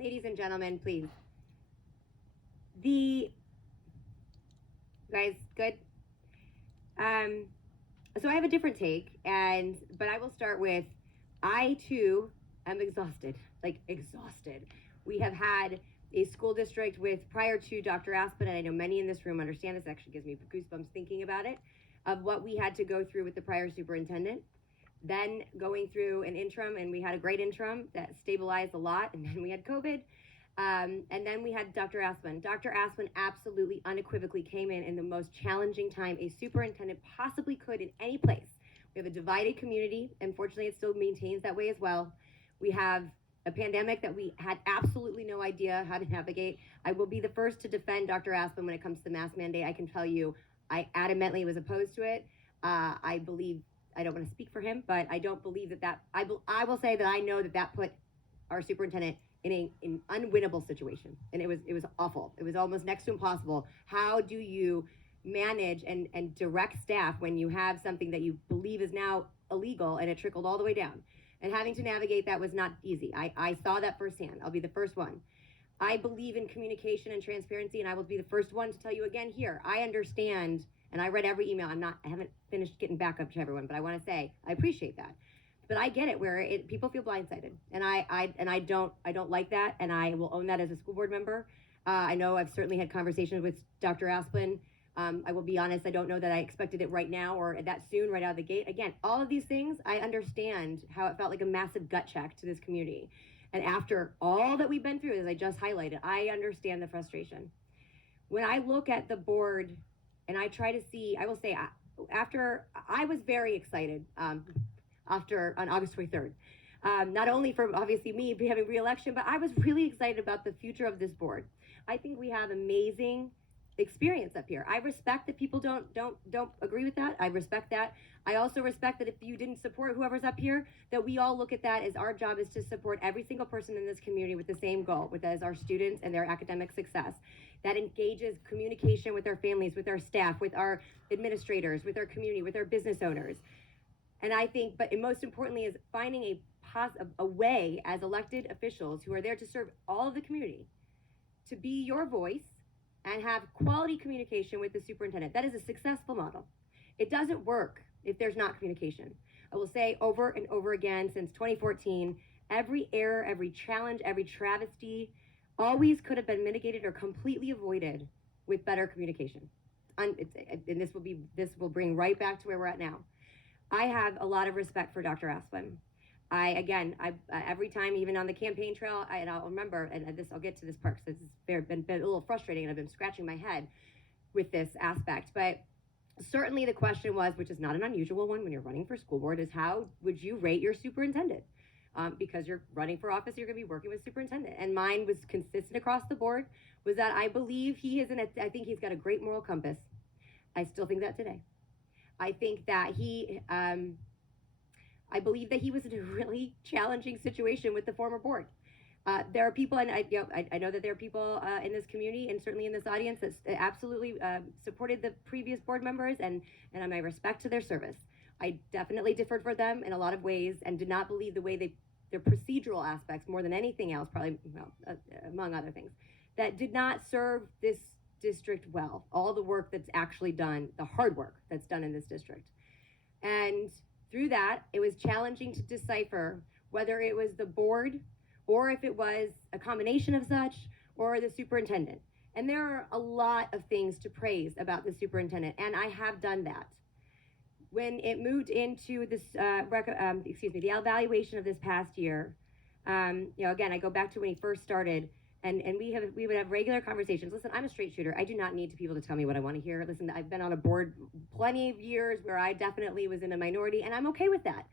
Ladies and gentlemen, please. You guys good? So I have a different take, but I will start with, I too am exhausted, like exhausted. We have had a school district with, prior to Dr. Aspen, and I know many in this room understand this, actually gives me goosebumps thinking about it, of what we had to go through with the prior superintendent. Then going through an interim, and we had a great interim that stabilized a lot, and then we had COVID. And then we had Dr. Aspen. Dr. Aspen absolutely unequivocally came in the most challenging time a superintendent possibly could in any place. We have a divided community. Unfortunately, it still maintains that way as well. We have a pandemic that we had absolutely no idea how to navigate. I will be the first to defend Dr. Aspen when it comes to the mask mandate. I can tell you, I adamantly was opposed to it. I believe, I don't want to speak for him, but I don't believe I will say that I know that put our superintendent in an unwinnable situation, and it was awful. It was almost next to impossible. How do you manage and direct staff when you have something that you believe is now illegal and it trickled all the way down? And having to navigate that was not easy. I saw that firsthand. I'll be the first one. I believe in communication and transparency, and I will be the first one to tell you again here. I understand, and I read every email. I haven't finished getting back up to everyone, but I want to say I appreciate that. But I get it where people feel blindsided, and I don't like that, and I will own that as a school board member. I know I've certainly had conversations with Dr. Aspen. I will be honest, I don't know that I expected it right now or that soon, right out of the gate. Again, all of these things, I understand how it felt like a massive gut check to this community. And after all that we've been through, as I just highlighted, I understand the frustration. When I look at the board and I try to see, I will say, after I was very excited on August 23rd. Not only for obviously me having re-election, but I was really excited about the future of this board. I think we have amazing experience up here. I respect that people don't agree with that. I respect that. I also respect that if you didn't support whoever's up here, that we all look at that as our job is to support every single person in this community with the same goal, as our students and their academic success. That engages communication with our families, with our staff, with our administrators, with our community, with our business owners. And I think, but most importantly, is finding a way as elected officials who are there to serve all of the community to be your voice and have quality communication with the superintendent. That is a successful model. It doesn't work if there's not communication. I will say over and over again since 2014, every error, every challenge, every travesty always could have been mitigated or completely avoided with better communication. And this will bring right back to where we're at now. I have a lot of respect for Dr. Aspen. Every time, even on the campaign trail, I'll remember, and I'll get to this part because it's been a little frustrating, and I've been scratching my head with this aspect. But certainly the question was, which is not an unusual one when you're running for school board, is how would you rate your superintendent? Because you're running for office, you're going to be working with superintendent. And mine was consistent across the board, was that I believe I think he's got a great moral compass. I still think that today. I think that I believe that he was in a really challenging situation with the former board. There are people, and I know that there are people in this community and certainly in this audience that absolutely supported the previous board members, and my respect to their service. I definitely differed from them in a lot of ways and did not believe their procedural aspects more than anything else, probably, among other things, that did not serve this district well. All the work that's actually done, the hard work that's done in this district. And through that, it was challenging to decipher whether it was the board or if it was a combination of such or the superintendent. And there are a lot of things to praise about the superintendent, and I have done that. When it moved into this, the evaluation of this past year, again, I go back to when he first started, and we would have regular conversations. Listen, I'm a straight shooter. I do not need people to tell me what I want to hear. Listen, I've been on a board plenty of years where I definitely was in a minority, and I'm okay with that.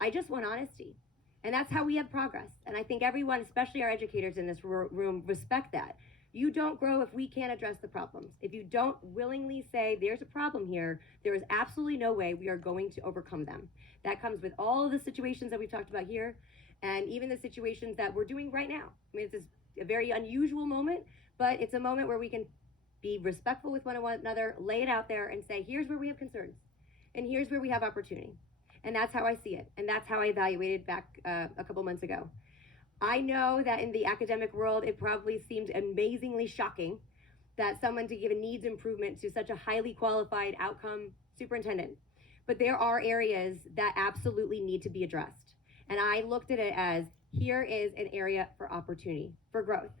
I just want honesty. And that's how we have progress. And I think everyone, especially our educators in this room, respect that. You don't grow if we can't address the problems. If you don't willingly say, there's a problem here, there is absolutely no way we are going to overcome them. That comes with all of the situations that we've talked about here, and even the situations that we're doing right now. I mean, it's a very unusual moment, but it's a moment where we can be respectful with one another, lay it out there, and say, here's where we have concerns, and here's where we have opportunity. And that's how I see it, and that's how I evaluated back a couple months ago. I know that in the academic world, it probably seemed amazingly shocking that someone to give a needs improvement to such a highly qualified outcome superintendent. But there are areas that absolutely need to be addressed. And I looked at it as, here is an area for opportunity, for growth.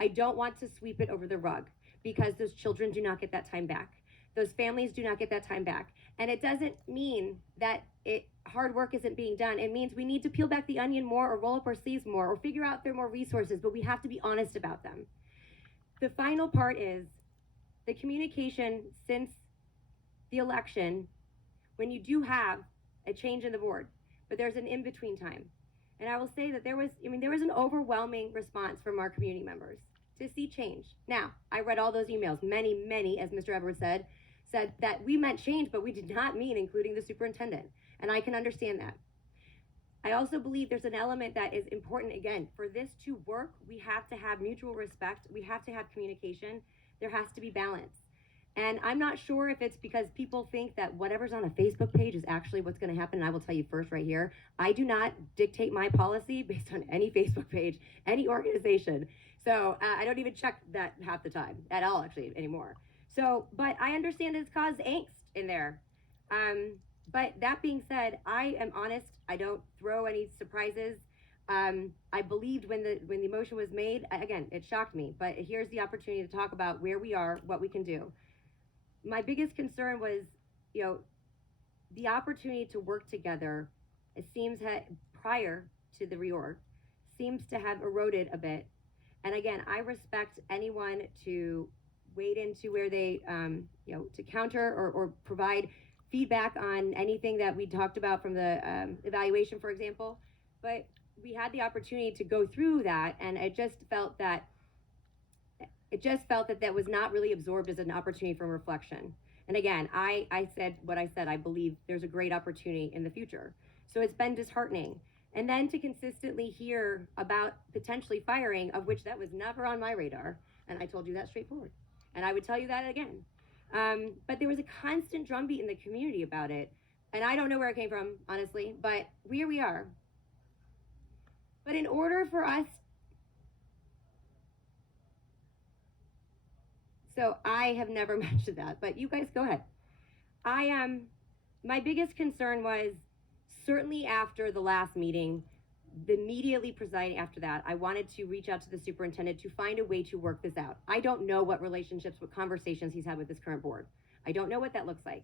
I don't want to sweep it over the rug because those children do not get that time back. Those families do not get that time back. And it doesn't mean that hard work isn't being done. It means we need to peel back the onion more or roll up our sleeves more or figure out there are more resources, but we have to be honest about them. The final part is the communication since the election, when you do have a change in the board, but there's an in-between time. And I will say that there was an overwhelming response from our community members to see change. Now, I read all those emails, many, as Mr. Edwards said that we meant change, but we did not mean including the superintendent. And I can understand that. I also believe there's an element that is important, again, for this to work, we have to have mutual respect, we have to have communication, there has to be balance. And I'm not sure if it's because people think that whatever's on a Facebook page is actually what's going to happen. And I will tell you first right here, I do not dictate my policy based on any Facebook page, any organization. So I don't even check that half the time at all, actually, anymore. So, but I understand it's caused angst in there. But that being said, I am honest. I don't throw any surprises. I believed when the motion was made, again, it shocked me, but here's the opportunity to talk about where we are, what we can do. My biggest concern was, the opportunity to work together, it seems prior to the reorg, seems to have eroded a bit. And again, I respect anyone to wade into where they, to counter or provide feedback on anything that we talked about from the evaluation, for example. But we had the opportunity to go through that, and it just felt that that was not really absorbed as an opportunity for reflection. And again, I said what I said. I believe there's a great opportunity in the future. So it's been disheartening. And then to consistently hear about potentially firing, of which that was never on my radar. And I told you that straightforward. And I would tell you that again. But there was a constant drumbeat in the community about it. And I don't know where it came from, honestly, but here we are. But in order for us, so I have never mentioned that, but you guys go ahead. My biggest concern was certainly after the last meeting, immediately presiding after that, I wanted to reach out to the superintendent to find a way to work this out. I don't know what relationships, what conversations he's had with this current board. I don't know what that looks like,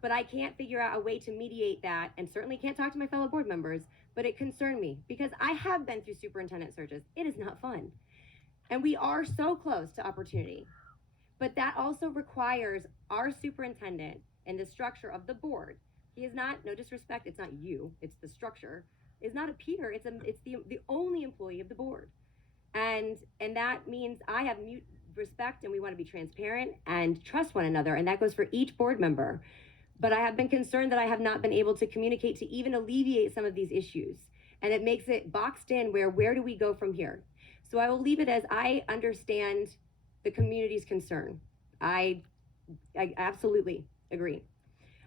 but I can't figure out a way to mediate that, and certainly can't talk to my fellow board members, but it concerned me because I have been through superintendent searches. It is not fun. And we are so close to opportunity, but that also requires our superintendent and the structure of the board. He is not, no disrespect, it's not you, it's the structure, is not a peer, it's the only employee of the board. And that means I have respect, and we want to be transparent and trust one another, and that goes for each board member. But I have been concerned that I have not been able to communicate to even alleviate some of these issues. And it makes it boxed in where do we go from here? So I will leave it as I understand the community's concern. I absolutely agree.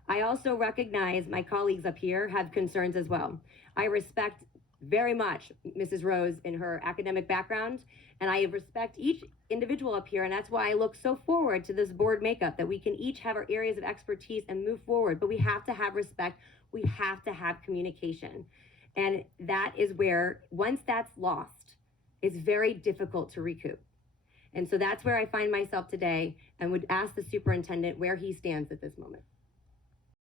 I also recognize my colleagues up here have concerns as well. I respect very much Mrs. Rose in her academic background, and I respect each individual up here, and that's why I look so forward to this board makeup, that we can each have our areas of expertise and move forward, but we have to have respect, we have to have communication. And that is where, once that's lost, it's very difficult to recoup. And so that's where I find myself today, and would ask the superintendent where he stands at this moment.